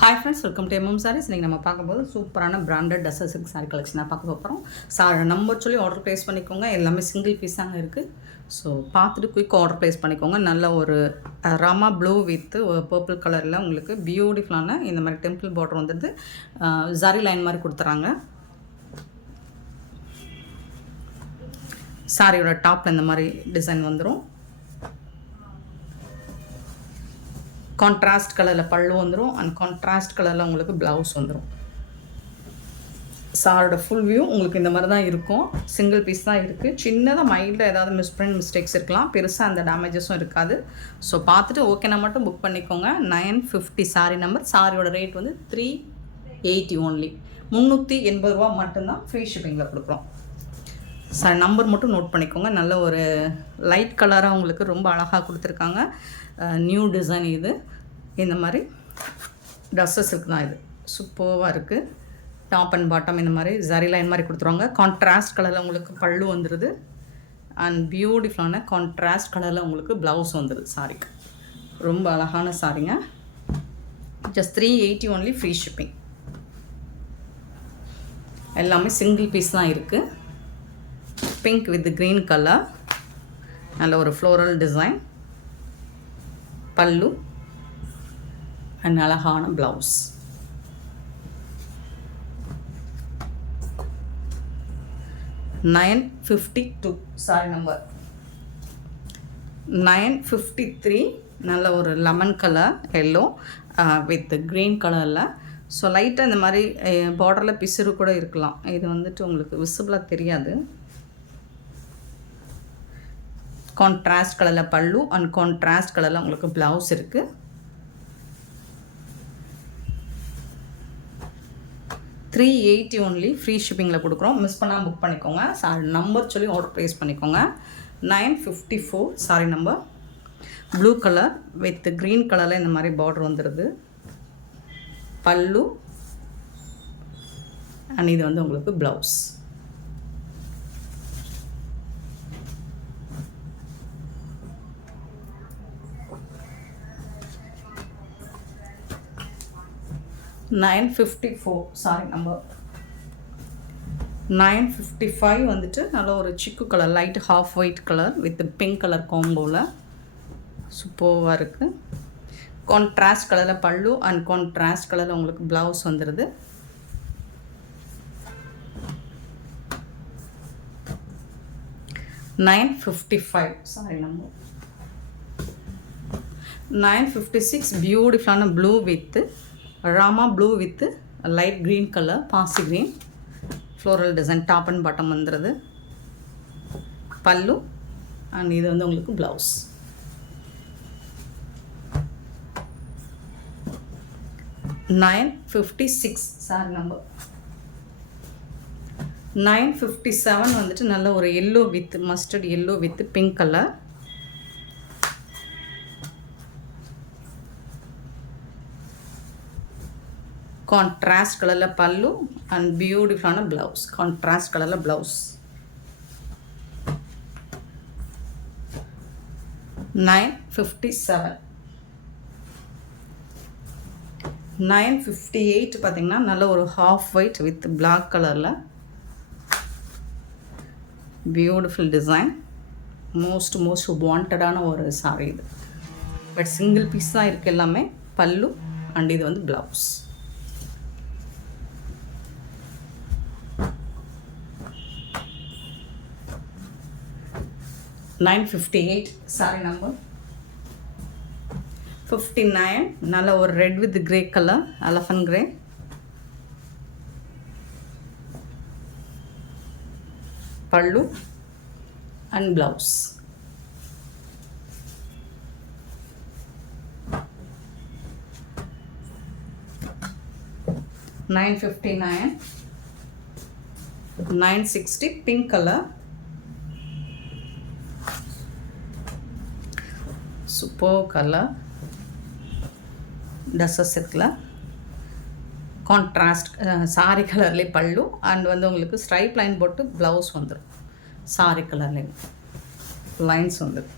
Hi friends, welcome to MM sarees. இன்றைக்கி நம்ம பார்க்கும்போது சூப்பரான பிராண்டட் டசர் சில்க் சாரீ கலெக்ஷனாக பார்க்க போகிறோம். நம்பர் சொல்லி ஆர்டர் ப்ளேஸ் பண்ணிக்கோங்க. எல்லாமே சிங்கிள் பீஸ் தாங்க இருக்குது. ஸோ பார்த்துட்டு குயிக் ஆர்டர் ப்ளேஸ் பண்ணிக்கோங்க. நல்ல ஒரு ராமா ப்ளூ வித் பர்பிள் கலரில் உங்களுக்கு பியூட்டிஃபுல்லான இந்த மாதிரி டெம்பிள் பார்டர் வந்துடுது. ஜரி லைன் மாதிரி கொடுத்துறாங்க. சாரியோட டாப்பில் இந்த மாதிரி டிசைன் வந்துடும். கான்ட்ராஸ்ட் கலரில் பல்லு வந்துடும் அண்ட் கான்ட்ராஸ்ட் கலரில் உங்களுக்கு ப்ளவுஸ் வந்துடும். சாரோட ஃபுல் வியூ உங்களுக்கு இந்த மாதிரி தான் இருக்கும். சிங்கிள் பீஸ் தான் இருக்குது. சின்னதாக மைல்டாக ஏதாவது மிஸ்டேக்ஸ் இருக்கலாம், பெருசாக அந்த டேமேஜஸும் இருக்காது. ஸோ பார்த்துட்டு ஓகேனா மட்டும் புக் பண்ணிக்கோங்க. 950 சாரி நம்பர். சாரியோட ரேட் வந்து 380 ஓன்லி. 380 ரூபா மட்டும்தான் ஃப்ரீ ஷிப்பிங்கில் கொடுக்குறோம். சார் நம்பர் மட்டும் நோட் பண்ணிக்கோங்க. நல்ல ஒரு லைட் கலராக உங்களுக்கு ரொம்ப அழகாக கொடுத்துருக்காங்க. நியூ டிசைன் இது. இந்த மாதிரி ட்ரெஸ்ஸஸ் இருக்குது தான். இது சூப்பராக இருக்குது. டாப் அண்ட் பாட்டம் இந்த மாதிரி ஜரி லைன் மாதிரி கொடுத்துருவாங்க. கான்ட்ராஸ்ட் கலரில் உங்களுக்கு பல்லு வந்துடுது அண்ட் பியூட்டிஃபுல்லான கான்ட்ராஸ்ட் கலரில் உங்களுக்கு ப்ளவுஸ் வந்துடுது. சாரிக்கு ரொம்ப அழகான சாரிங்க. Just 380 only free shipping. எல்லாமே சிங்கிள் பீஸ் தான் இருக்குது. பிங்க் வித் க்ரீன் கலர், நல்ல ஒரு ஃப்ளோரல் டிசைன், பல்லு அண்ட் அழகான ப்ளவுஸ். $952 sorry number 953. நல்ல ஒரு lemon colour yellow with green கலரில். ஸோ லைட்டாக இந்த மாதிரி பார்டரில் பிசுறு கூட இருக்கலாம். இது வந்துட்டு உங்களுக்கு விசிபிளாக தெரியாது. கான்ட்ராஸ்ட் கலரில் பல்லு அண்ட் கான்ட்ராஸ்ட் கலரில் உங்களுக்கு ப்ளவுஸ் இருக்குது. 380 ஒன்லி ஃப்ரீ ஷிப்பிங்கில் கொடுக்குறோம். மிஸ் பண்ணால் புக் பண்ணிக்கோங்க. சாரி நம்பர் சொல்லி ஆர்டர் ப்ளேஸ் பண்ணிக்கோங்க. 954 sorry number. Blue colour with green கலரில் இந்த மாதிரி பார்டர் வந்துடுது. பல்லு அண்ட் இது வந்து உங்களுக்கு ப்ளவுஸ். $954 sorry number. 955 வந்துட்டு நல்ல ஒரு சிக்கு colour, light half white colour with pink colour காம்போவில் சூப்பராக இருக்குது. கான்ட்ராஸ்ட் கலரில் பல்லு அண்ட் கான்ட்ராஸ்ட் கலரில் உங்களுக்கு ப்ளவுஸ் வந்துடுது. $955 சாரி நம்பர். 956 பியூட்டிஃபுல்லான blue with Rama blue with light green colour, பாசி green, floral design, top and bottom வந்துடுது. பல்லு அண்ட் இது வந்து உங்களுக்கு ப்ளவுஸ். $956 sorry number. 957 வந்துட்டு நல்ல ஒரு yellow with mustard yellow with pink colour. Contrast கலரில் பல்லு அண்ட் பியூட்டிஃபுல்லான ப்ளவுஸ். கான்ட்ராஸ்ட் கலரில் ப்ளவுஸ். 957. 958 பார்த்திங்கன்னா நல்ல ஒரு ஹாஃப் ஒயிட் வித் பிளாக் கலரில் பியூட்டிஃபுல் டிசைன். மோஸ்ட் வாண்டடான ஒரு சாரி இது. பட் சிங்கிள் பீஸ் தான் இருக்குது எல்லாமே. பல்லு அண்ட் இது வந்து ப்ளவுஸ். 958 sorry number. 59 நல்ல ஒரு red with grey colour, elephant grey, pallu and blouse. $959. 960 pink colour, super colour touches இருக்குல்ல. கான்ட்ராஸ்ட் சாரி கலர்லேயே பல்லு அண்ட் வந்து உங்களுக்கு ஸ்ட்ரைப் லைன் போட்டு ப்ளவுஸ் வந்துடும். சாரி கலர்லேயே லைன்ஸ் வந்துடும்.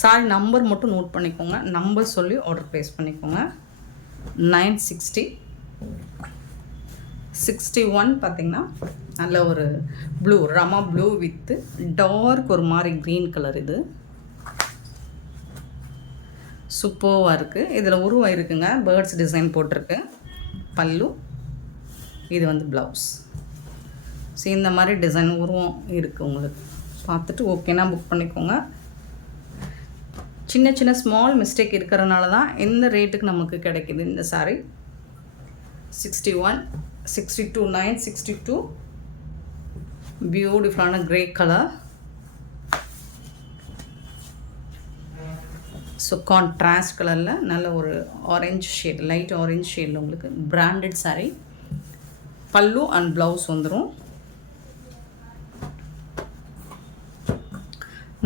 சாரி நம்பர் மட்டும் நோட் பண்ணிக்கோங்க. நம்பர் சொல்லி ஆர்டர் ப்ளேஸ் பண்ணிக்கோங்க. 960. 61 பார்த்திங்கன்னா நல்ல ஒரு blue Rama blue with dark ஒரு மாதிரி க்ரீன் கலர். இது சூப்பராக இருக்குது. இதில் உருவம் இருக்குங்க, பேர்ட்ஸ் டிசைன் போட்டிருக்கு. பல்லு, இது வந்து ப்ளவுஸ். ஸோ இந்த மாதிரி டிசைன் உருவம் இருக்குது உங்களுக்கு. பார்த்துட்டு ஓகேனா புக் பண்ணிக்கோங்க. சின்ன சின்ன ஸ்மால் மிஸ்டேக் இருக்கிறனால தான் இந்த ரேட்டுக்கு நமக்கு கிடைக்கிது இந்த சாரீ. 61, 62, 962 பியூட்டிஃபுல்லான கிரே கலர். ஸோ கான்ட்ராஸ்ட் கலரில் நல்ல ஒரு ஆரஞ்சு ஷேட், லைட் ஆரஞ்சு ஷேடில் உங்களுக்கு பிராண்டட் சாரீ. பல்லு அண்ட் ப்ளவுஸ் வந்துடும்.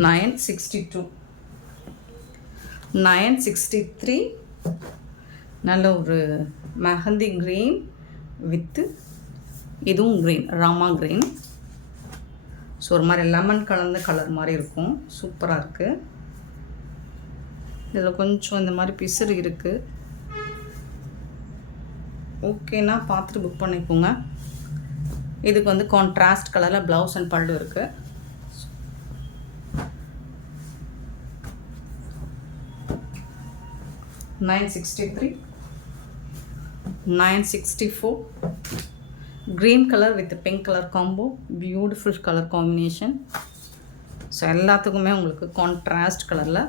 962. 963 நல்ல ஒரு மெஹந்தி க்ரீன் வித்து இதுவும் க்ரீன், ராமா க்ரீன். ஸோ ஒரு மாதிரி லெமன் கலந்த கலர் மாதிரி இருக்கும். சூப்பராக இருக்குது. இதில் கொஞ்சம் இந்த மாதிரி பிசுறு இருக்குது. ஓகேனா பார்த்துட்டு புக் பண்ணிக்கோங்க. இதுக்கு வந்து கான்ட்ராஸ்ட் கலரில் ப்ளவுஸ் அண்ட் பல்லு இருக்குது. 963. 964 green color with pink color combo, beautiful color combination. So எல்லாத்துக்குமே உங்களுக்கு கான்ட்ராஸ்ட் கலரில்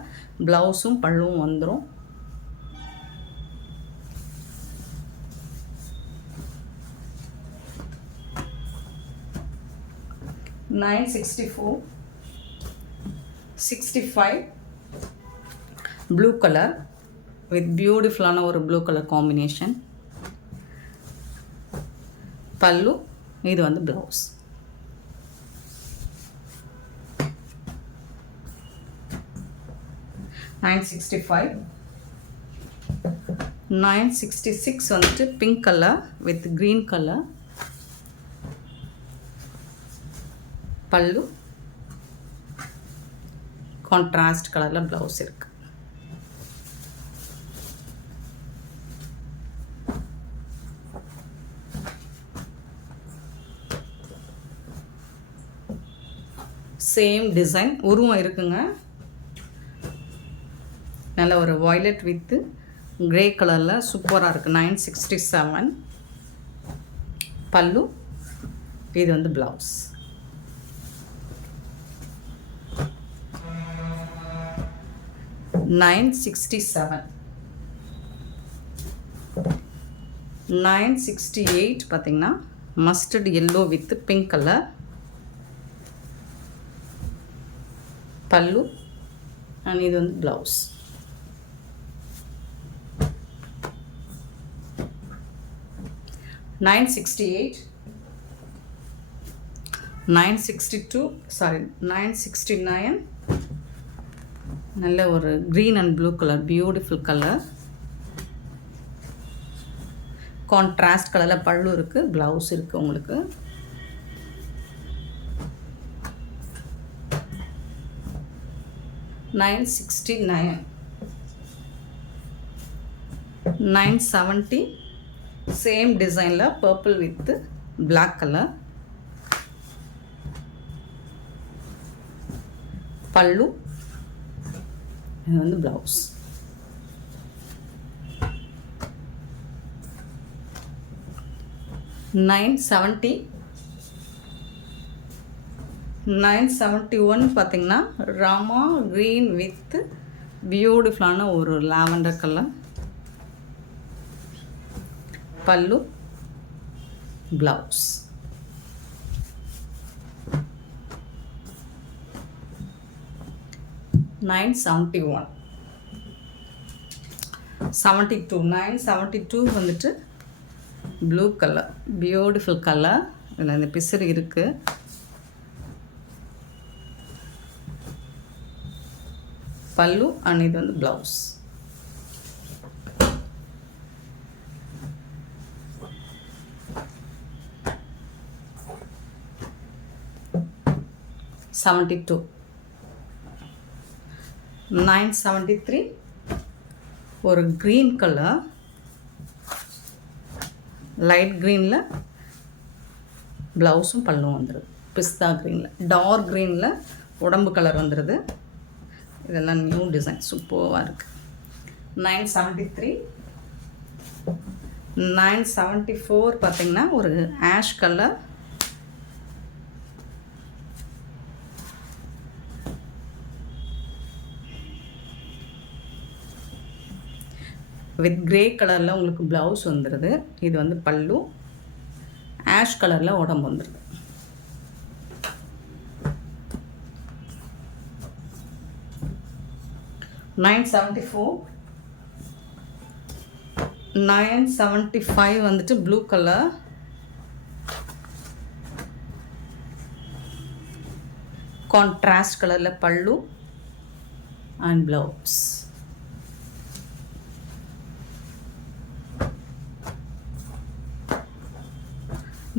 ப்ளவுஸும் பல்லுவும் வந்துடும். $964. 65 blue color with beautiful ஒரு blue color combination. பல்லு, இது வந்து ப்ளவுஸ். $965. 966 வந்துட்டு pink colour with green colour. பல்லு கான்ட்ராஸ்ட் கலரில் ப்ளவுஸ் இருக்குது. சேம் டிசைன் உருவம் இருக்குங்க. நல்ல ஒரு வயலட் வித்து கிரே கலரில் சூப்பராக இருக்குது. 967 பல்லு, இது வந்து ப்ளவுஸ். $967. 968 பார்த்திங்கன்னா mustard yellow with pink colour. பல்லு அண்ட் இது வந்து ப்ளவுஸ். $968. 962 சாரி 969 நல்ல ஒரு green and blue colour, beautiful colour. Contrast கலரில் பல்லு இருக்குது, ப்ளவுஸ் இருக்குது உங்களுக்கு. $969. 970 சேம் டிசைனில் பர்பிள் வித் பிளாக் கலர். பல்லு, இது வந்து ப்ளவுஸ். $970. 971 பார்த்திங்கன்னா ராமா க்ரீன் வித் பியூட்டிஃபுல்லான ஒரு லாவெண்டர் கலர். பல்லு, ப்ளவுஸ். $971. 72. 972 வந்துட்டு ப்ளூ கலர், பியூட்டிஃபுல் கலர். இதில் இந்த பிசுறு இருக்குது. பல்லு அண்ட் இது வந்து ப்ளவுஸ். $72. 973 ஒரு க்ரீன் கலர் லைட் க்ரீனில் ப்ளவுஸும் பல்லும் வந்துடுது. பிஸ்தா க்ரீனில், டார்க் க்ரீனில் உடம்பு கலர் வந்துடுது. இதெல்லாம் நியூ டிசைன் சூப்பராக இருக்குது. 973. 974 பார்த்திங்கன்னா ஒரு ஆஷ் கலர், வித் கிரே கலரில் உங்களுக்கு ப்ளவுஸ் வந்துடுது. இது வந்து பல்லு, ஆஷ் கலரில் உடம்பு வந்துடுது. $975 வந்துட்டு ப்ளூ கலர், கான்ட்ராஸ்ட் கலரில் பல்லு அண்ட் ப்ளவுஸ்.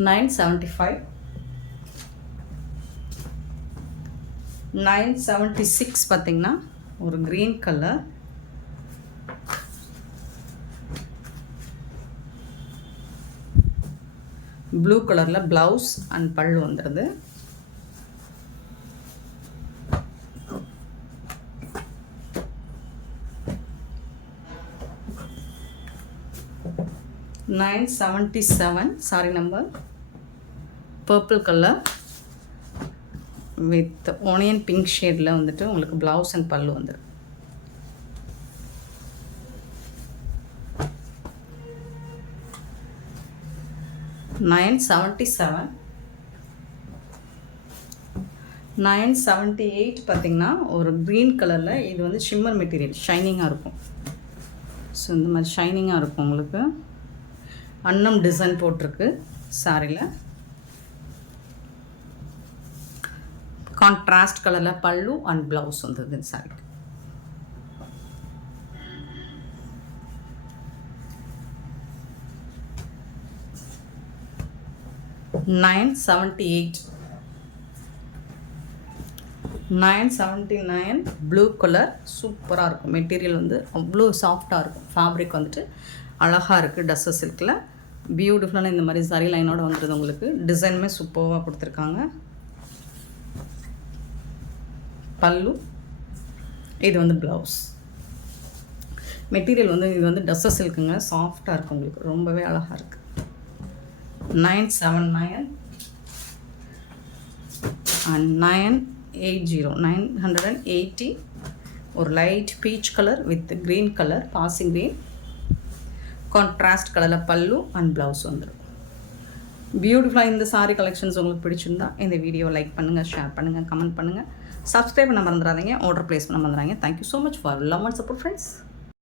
$976 பார்த்திங்கன்னா ஒரு க்ரீன் கலர், ப்ளூ கலரில் ப்ளவுஸ் அண்ட் பல்லு வந்துடுது. $977 sorry number, purple colour with onion pink ஷேடில் வந்துட்டு உங்களுக்கு ப்ளவுஸ் அண்ட் பல்லு வந்துடும். $978 பார்த்திங்கன்னா ஒரு க்ரீன் கலரில், இது வந்து ஷிம்மர் மெட்டீரியல், ஷைனிங்காக இருக்கும். ஸோ இந்த மாதிரி ஷைனிங்காக இருக்கும் உங்களுக்கு. அன்னம் டிசைன் போட்டிருக்கு சாரியில். கான்ட்ராஸ்ட் கலரில் பல்லு அண்ட் ப்ளவுஸ் வந்தது சாரிக்கு. $979 ப்ளூ கலர், சூப்பராக இருக்கும். மெட்டீரியல் வந்து அவ்வளோ சாஃப்டாக இருக்கும். ஃபேப்ரிக் வந்துட்டு அழகாக இருக்குது. டஸ்ஸு சில்கில் பியூட்டிஃபுல்லான இந்த மாதிரி சாரி லைனோடு வந்துடுது உங்களுக்கு. டிசைனுமே சூப்பராக கொடுத்துருக்காங்க. பல்லு, இது வந்து ப்ளவுஸ். மெட்டீரியல் வந்து இது வந்து டஸ்ஸு சில்க்குங்க, சாஃப்டாக இருக்கும் உங்களுக்கு, ரொம்பவே அழகாக இருக்குது. 979 அண்ட் 980 ஒரு light peach colour with green colour, passing green, contrast கலரில் பல்லு அண்ட் ப்ளவுஸ் வந்துடும். பியூட்டிஃபுல்லாக இந்த சாரீ கலெக்ஷன்ஸ் உங்களுக்கு பிடிச்சிருந்தா இந்த வீடியோவை லைக் பண்ணுங்கள், ஷேர் பண்ணுங்கள், கமெண்ட் பண்ணுங்கள், சப்ஸ்கிரைப் பண்ண மறந்துடாதீங்க, ஆர்டர் ப்ளேஸ் பண்ண மறந்துடாதீங்க. Thank you so much for love and support friends.